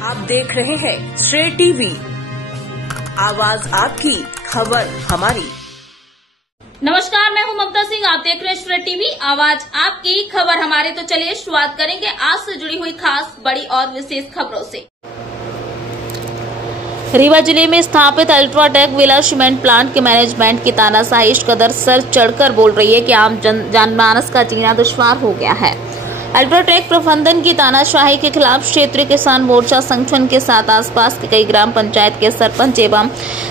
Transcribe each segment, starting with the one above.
आप देख रहे हैं श्रेय टीवी, आवाज आपकी, खबर हमारी। नमस्कार, मैं हूं ममता सिंह। आप देख रहे हैं श्रेय टीवी, आवाज आपकी, खबर हमारी। तो चलिए शुरुआत करेंगे आज से जुड़ी हुई खास, बड़ी और विशेष खबरों से। रीवा जिले में स्थापित अल्ट्राटेक विला सीमेंट प्लांट के मैनेजमेंट की तानाशाही इस कदर सर चढ़कर बोल रही है कि आम जनमानस का जीना दुश्वार हो गया है। अल्ट्राटेक प्रबंधन की तानाशाही के खिलाफ क्षेत्रीय किसान मोर्चा संगठन के साथ आसपास के कई ग्राम पंचायत के सरपंच एवं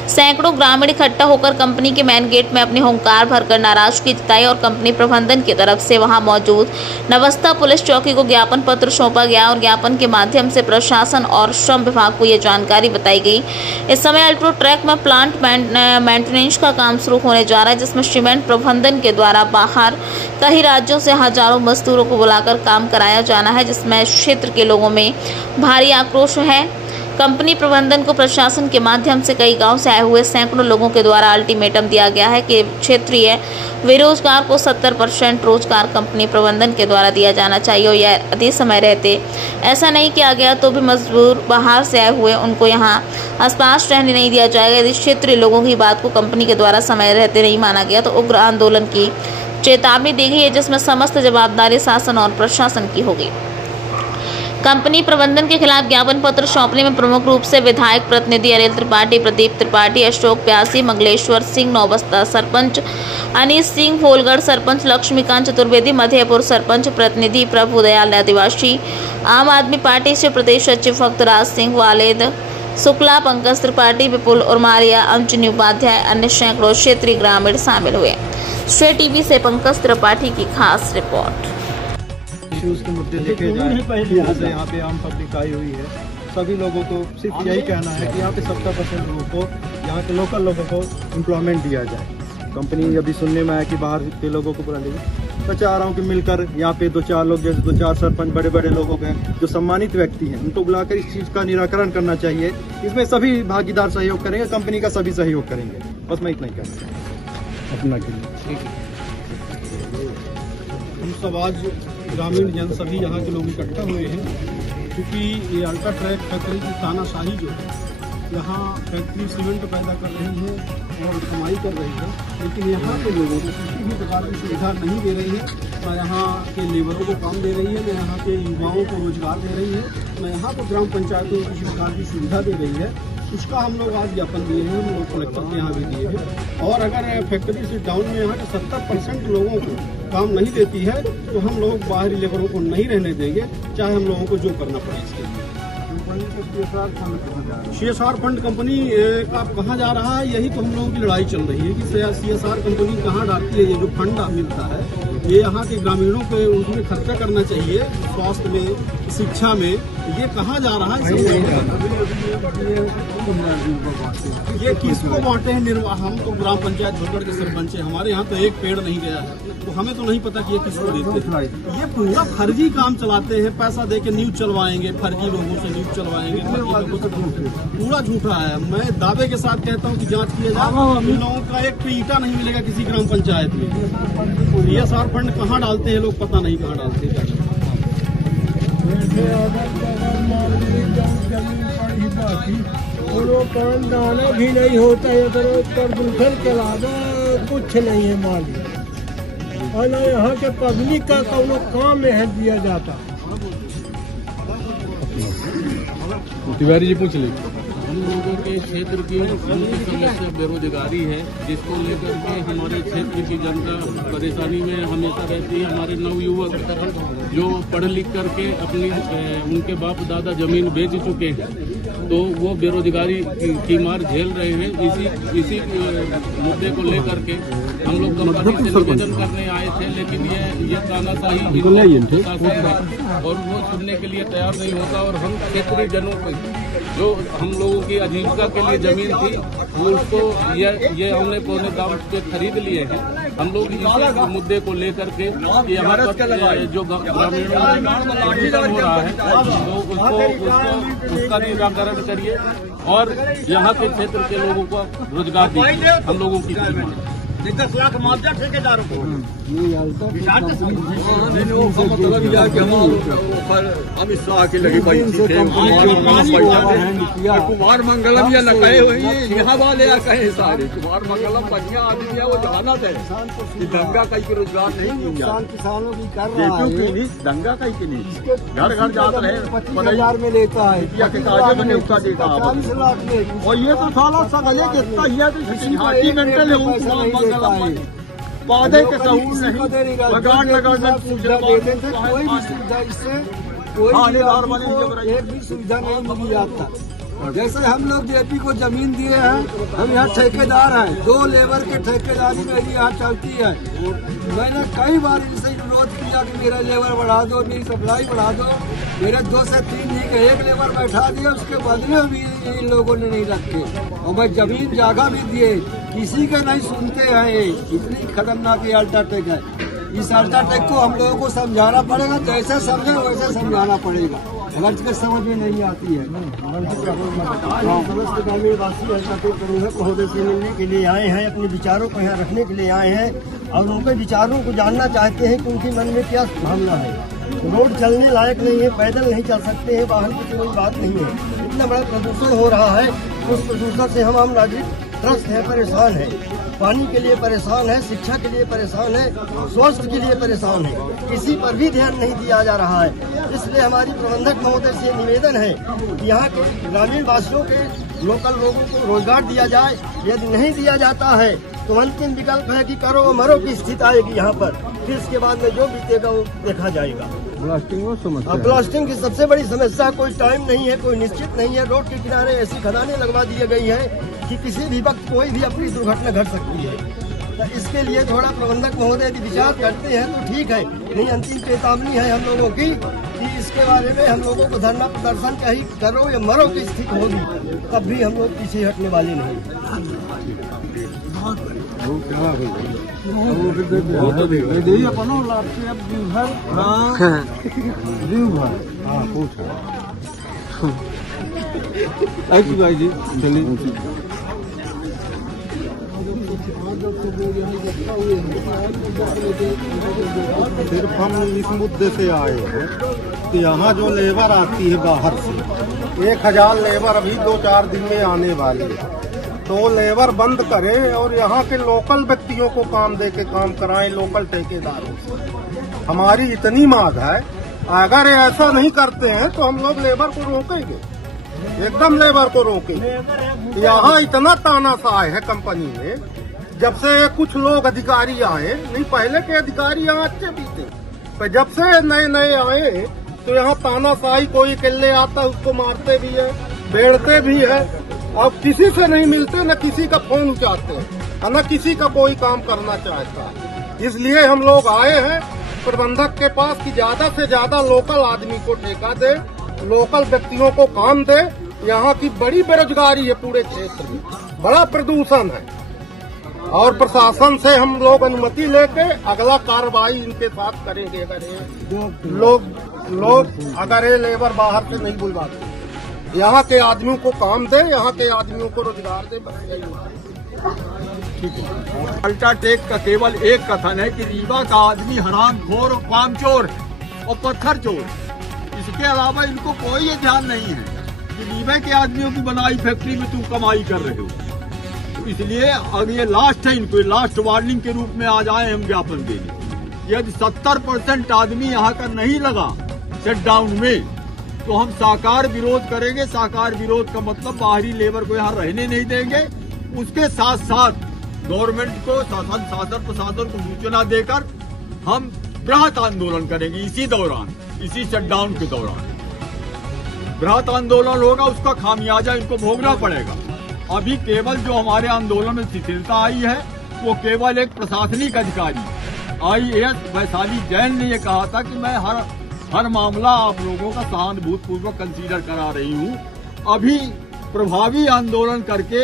सैकड़ों ग्रामीण इकट्ठा होकर कंपनी के मेन गेट में अपनी हुंकार भरकर नाराजगी जताई और कंपनी प्रबंधन की तरफ से वहां मौजूद नवस्था पुलिस चौकी को ज्ञापन पत्र सौंपा गया और ज्ञापन के माध्यम से प्रशासन और श्रम विभाग को यह जानकारी बताई गई। इस समय अल्ट्राटेक में प्लांट मेंटेनेंस का काम शुरू होने जा रहा है, जिसमें सीमेंट प्रबंधन के द्वारा बाहर कई राज्यों से हजारों मजदूरों को बुलाकर काम कराया जाना है, जिसमें क्षेत्र के लोगों में भारी आक्रोश है। कंपनी प्रबंधन को प्रशासन के माध्यम से कई गांव से आए हुए सैकड़ों लोगों के द्वारा अल्टीमेटम दिया गया है कि क्षेत्रीय बेरोजगार को 70% रोजगार कंपनी प्रबंधन के द्वारा दिया जाना चाहिए और यह अधिक समय रहते ऐसा नहीं किया गया तो भी मजदूर बाहर से आए हुए उनको यहाँ आसपास रहने नहीं दिया जाएगा। यदि क्षेत्रीय लोगों की बात को कंपनी के द्वारा समय रहते नहीं माना गया तो उग्र आंदोलन की चेतावनी दी गई है, जिसमें समस्त जवाबदारी शासन और प्रशासन की होगी। कंपनी प्रबंधन के खिलाफ ज्ञापन पत्र सौंपने में प्रमुख रूप से विधायक प्रतिनिधि अनिल त्रिपाठी, प्रदीप त्रिपाठी, अशोक प्यासी, मंगलेश्वर सिंह नौबस्ता सरपंच, अनीस सिंह फोलगढ़ सरपंच, लक्ष्मीकांत चतुर्वेदी मधेपुर सरपंच प्रतिनिधि, प्रभु दयाल आदिवासी, आम आदमी पार्टी से प्रदेश सचिव भक्तराज सिंह, वालिद शुक्ला, पंकज त्रिपाठी, विपुल उर्मारिया, अंजनी उपाध्याय, अन्य सैकड़ों क्षेत्रीय ग्रामीण शामिल हुए। श्रेय टीवी से पंकज त्रिपाठी की खास रिपोर्ट। इश्यूज के मुद्दे देखे जाए, जैसे यहाँ पे आम पब्लिक आई हुई है, सभी लोगों को सिर्फ यही कहना है कि यहाँ पे 70% लोगों को, यहाँ के लोकल लोगों को एम्प्लॉयमेंट दिया जाए। कंपनी अभी सुनने में आया कि बाहर के लोगों को बुला लेगी, मैं चाह रहा हूँ कि मिलकर यहाँ पे 2-4 लोग, जैसे 2-4 सरपंच बड़े बड़े लोग हैं जो सम्मानित व्यक्ति हैं, उनको बुलाकर इस चीज़ का निराकरण करना चाहिए। इसमें सभी भागीदार सहयोग करेंगे, कंपनी का सभी सहयोग करेंगे। बस मैं इतना ही कहना चाहूँगा अपना के लिए। हम सब आज ग्रामीण जन सभी यहाँ के लोग इकट्ठा हुए हैं, क्योंकि ये अल्ट्राटेक फैक्ट्री की तानाशाही जो है, यहाँ फैक्ट्री सीमेंट पैदा कर रही है और कमाई कर रही है, लेकिन यहाँ के लोगों को किसी भी प्रकार की सुविधा नहीं दे रही है। न यहाँ के लेबरों को काम दे रही है, न यहाँ के युवाओं को रोजगार दे रही है, न यहाँ को ग्राम पंचायतों को किसी प्रकार की सुविधा दे रही है। उसका हम लोग आज ज्ञापन दिए हैं, हम लोग कलेक्टर के यहाँ भी दिए हैं। और अगर फैक्ट्री से डाउन में यहाँ के 70% लोगों को काम नहीं देती है तो हम लोग बाहरी लेबरों को नहीं रहने देंगे, चाहे हम लोगों को जो करना पड़े। इसके लिए CSR फंड कंपनी का कहाँ जा रहा है, यही तो हम लोगों की लड़ाई चल रही है कि CSR कंपनी कहाँ डालती है। ये जो फंड मिलता है ये यहाँ के ग्रामीणों को उसमें खर्चा करना चाहिए, स्वास्थ्य में, शिक्षा में, ये कहाँ जा रहा है। ये किसको बांटे हैं? हम तो ग्राम पंचायत भोलगढ़ के सरपंच है, हमारे यहाँ तो एक पेड़ नहीं गया है, तो हमें तो नहीं पता कि ये किसको देते हैं। ये पूरा फर्जी काम चलाते हैं, पैसा दे के न्यूज चलवाएंगे, फर्जी लोगों से न्यूज चलवाएंगे, पूरा झूठा है। मैं दावे के साथ कहता हूँ कि जांच किया जाए। इन लोगों का एक ईंटा नहीं मिलेगा किसी ग्राम पंचायत में। CSR फंड कहाँ डालते हैं लोग पता नहीं कहाँ डालते हैं। दाना भी नहीं होता है, प्रदूषण के अलावा कुछ नहीं है मालिक, और न यहाँ के पब्लिक का कोनो काम में है दिया जाता। तिवारी जी पूछ ली। हम लोगों के क्षेत्र की मुख्य समस्या बेरोजगारी है, जिसको लेकर के हमारे क्षेत्र की जनता परेशानी में हमेशा रहती है। हमारे नवयुवक जो पढ़ लिख करके अपनी उनके बाप दादा जमीन बेच चुके हैं, तो वो बेरोजगारी की मार झेल रहे हैं। इसी मुद्दे को लेकर के हम लोग कंपनी से निवेदन करने आए थे, लेकिन ये तानाशाही और वो सुनने के लिए तैयार नहीं होता। और हम क्षेत्रीय जनों को, जो हम लोगों की आजीविका के लिए जमीन थी, वो उसको ये हमने पौने दाम पे खरीद लिए हैं। हम लोग इसी मुद्दे को लेकर के यहाँ पर जो ग्रामीणों में प्रदूषण हो रहा है, तो उसका निराकरण करिए और यहाँ के क्षेत्र के लोगों को रोजगार दीजिए। हम लोगों की 10 लाख मुआवजा ठेकेदारों को। अमित शाह की लगी पैसे कुमार मंगलम या न कहे हुई यहाँ वाले या कहे सारे कुमार मंगलम बढ़िया आदमी है, वो जाना है कि दंगा कहीं के रोजगार नहीं दिया किसानों की कर रहा है, दंगा कहीं के नहीं घर घर जाता है 25,000 में लेता है, 40 लाख में। और ये तो साला सगले कितना ही है वादे के सहूर नहीं बगाड़ लगाने कोई भी सुविधा इससे कोई एक भी सुविधा नहीं मिली आता। जैसे हम लोग जेपी को जमीन दिए हैं, हम यहाँ ठेकेदार हैं, 2 लेबर के ठेकेदारी मेरी यहाँ चलती है। मैंने कई बार इनसे विरोध किया कि मेरा लेबर बढ़ा दो, मेरी सप्लाई बढ़ा दो। मेरे 2 से 3 नहीं के 1 लेबर बैठा दिया, उसके बदले भी इन लोगों ने नहीं रखे। और मैं जमीन जागा भी दिए, किसी के नहीं सुनते हैं। इतनी खतरनाक ये अल्ट्राटेक है। इस अल्ट्राटेक को हम लोगों को समझाना पड़ेगा, जैसे समझे वैसे समझाना पड़ेगा, अगर इसके समझ में नहीं आती है। समस्त ग्रामीणवासी अल्ट्राटेक प्रबंधक महोदय से मिलने के लिए आए हैं, अपने विचारों को यहाँ रखने के लिए आए हैं और उनके विचारों को जानना चाहते हैं कि उनके मन में क्या भावना है। रोड चलने लायक नहीं है, पैदल नहीं चल सकते हैं, वाहन की कोई बात नहीं है। इतना बड़ा प्रदूषण हो रहा है, उस प्रदूषण से हम आम नागरिक त्रस्त है, परेशान है। पानी के लिए परेशान है, शिक्षा के लिए परेशान है, स्वास्थ्य के लिए परेशान है। किसी पर भी ध्यान नहीं दिया जा रहा है। इसलिए हमारी प्रबंधक महोदय से निवेदन है कि यहाँ के ग्रामीण वासियों के लोकल लोगों को रोजगार दिया जाए। यदि नहीं दिया जाता है तो अंतिम विकल्प है कि करो मरो की स्थिति आएगी यहाँ पर। फिर इसके बाद में जो बीतेगा वो देखा जाएगा। ब्लास्टिंग की सबसे बड़ी समस्या, कोई टाइम नहीं है, कोई निश्चित नहीं है। रोड के किनारे ऐसी खदानें लगवा दी गई है कि किसी भी वक्त कोई भी अपनी दुर्घटना घट सकती है। तो इसके लिए थोड़ा प्रबंधक महोदय यदि विचार करते हैं तो ठीक है, नहीं अंतिम चेतावनी है हम लोगों की कि इसके बारे में हम लोगों को धरना प्रदर्शन कहीं करो या मरो की स्थिति होगी, तब भी हम लोग पीछे हटने वाले नहीं। सिर्फ हम इस मुद्दे से आए हैं कि यहाँ जो लेबर आती है बाहर से, 1000 लेबर अभी 2-4 दिन में आने वाली है, तो लेबर बंद करें और यहाँ के लोकल व्यक्तियों को काम दे के काम कराएं, लोकल ठेकेदारों से। हमारी इतनी मांग है, अगर ऐसा नहीं करते हैं तो हम लोग लेबर को रोकेंगे, एकदम लेबर को रोकेंगे। यहाँ इतना तानाशाह है कंपनी में, जब से कुछ लोग अधिकारी आए, नहीं पहले के अधिकारी यहाँ अच्छे भी थे, पर जब से नए नए आए तो यहाँ तानाशाही, कोई अकेले आता है उसको मारते भी है, बेड़ते भी है। अब किसी से नहीं मिलते, न किसी का फोन उठाते हैं, न किसी का कोई काम करना चाहता है। इसलिए हम लोग आए हैं प्रबंधक के पास कि ज्यादा से ज्यादा लोकल आदमी को ठेका दे, लोकल व्यक्तियों को काम दे। यहाँ की बड़ी बेरोजगारी है, पूरे क्षेत्र में बड़ा प्रदूषण है और प्रशासन से हम लोग अनुमति लेके अगला कार्रवाई इनके साथ करेंगे। अगर लोग अगर ये लेबर बाहर से नहीं बुलवाते, यहाँ के आदमियों को काम दे, यहाँ के आदमियों को रोजगार दे, बस यही। ठीक है। अल्ट्राटेक का केवल एक कथन है कि रीवा का आदमी हरामखोर और कामचोर और पत्थर चोर, इसके अलावा इनको कोई ध्यान नहीं है कि रीवा के आदमियों की बनाई फैक्ट्री में तुम कमाई कर रहे हो। इसलिए अब ये लास्ट है, इनको लास्ट वार्निंग के रूप में आज आए हम ज्ञापन देने। यदि 70% आदमी यहाँ का नहीं लगा शटडाउन में तो हम साकार विरोध करेंगे। साकार विरोध का मतलब बाहरी लेबर को यहाँ रहने नहीं देंगे। उसके साथ साथ गवर्नमेंट को, शासन प्रशासन को सूचना देकर हम बृहत आंदोलन करेंगे। इसी दौरान, इसी शटडाउन के दौरान बृहत आंदोलन होगा, उसका खामियाजा इनको भोगना पड़ेगा। अभी केवल जो हमारे आंदोलन में शिथिलता आई है वो केवल एक प्रशासनिक अधिकारी IAS वैशाली जैन ने ये कहा था कि मैं हर मामला आप लोगों का सहानुभूतिपूर्वक कंसीडर करा रही हूँ। अभी प्रभावी आंदोलन करके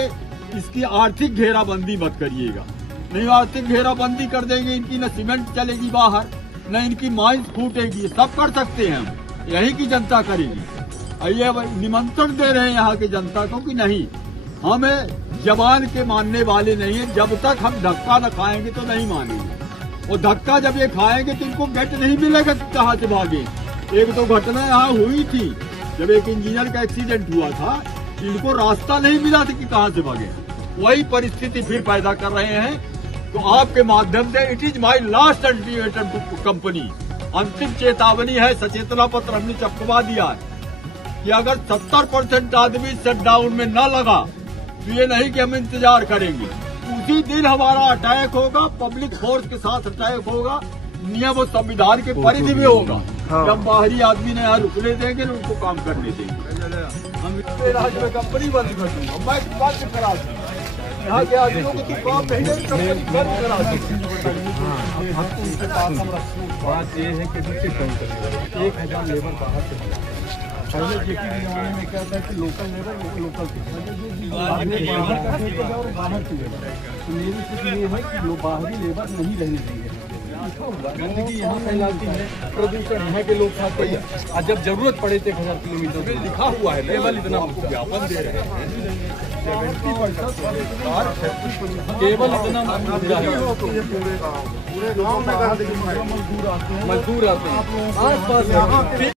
इसकी आर्थिक घेराबंदी मत करिएगा। नहीं आर्थिक घेराबंदी कर देंगे, इनकी न सीमेंट चलेगी बाहर, न इनकी माइंस फूटेगी। सब कर सकते हैं हम, यही की जनता करेगी। ये निमंत्रण दे रहे हैं यहाँ की जनता को कि नहीं, हमें जबान के मानने वाले नहीं है। जब तक हम धक्का न खाएंगे तो नहीं मानेंगे, और धक्का जब ये खाएंगे तो इनको गेट नहीं मिलेगा कि कहाँ से भागे। एक तो घटना यहाँ हुई थी, जब एक इंजीनियर का एक्सीडेंट हुआ था, इनको रास्ता नहीं मिला था कि कहाँ से भागे। वही परिस्थिति फिर पैदा कर रहे हैं। तो आपके माध्यम से it is my last ultimatum to company, अंतिम चेतावनी है, सचेतना पत्र हमने चपकवा दिया है कि अगर 70% आदमी शटडाउन में न लगा तो ये नहीं कि हम इंतजार करेंगे, उसी दिन हमारा अटैक होगा, पब्लिक फोर्स के साथ अटैक होगा, नियम और संविधान के परिधि में होगा। जब बाहरी आदमी ने यहाँ रुकने देंगे ना, उनको काम करने देंगे। हम राज्य में कंपनी बंद कर दूंगा, मैं बंद करा दूंगा। यहाँ के आदमियों को तो काम नहीं है, कंपनी बंद करा बात ये है कि 1000 लेबर बाहर से मिला। पहले जेपी के जमाने में क्या था कि लोकल लेबर लोकल बाहर का ठेकेदार और बाहर की लेबर। तो मेरी स्थिति ये है कि बाहरी लेबर नहीं रहनी चाहिए। गंदगी यहाँ फैलाती है, प्रदूषण यहाँ के लोग खाते हैं, और जब जरूरत पड़े तो 1000 किलोमीटर में लिखा हुआ है लेवल इतना ज्ञापन दे रहे हैं 70% केवल इतना पूरे गाँव में मजदूर आते हैं आस पास।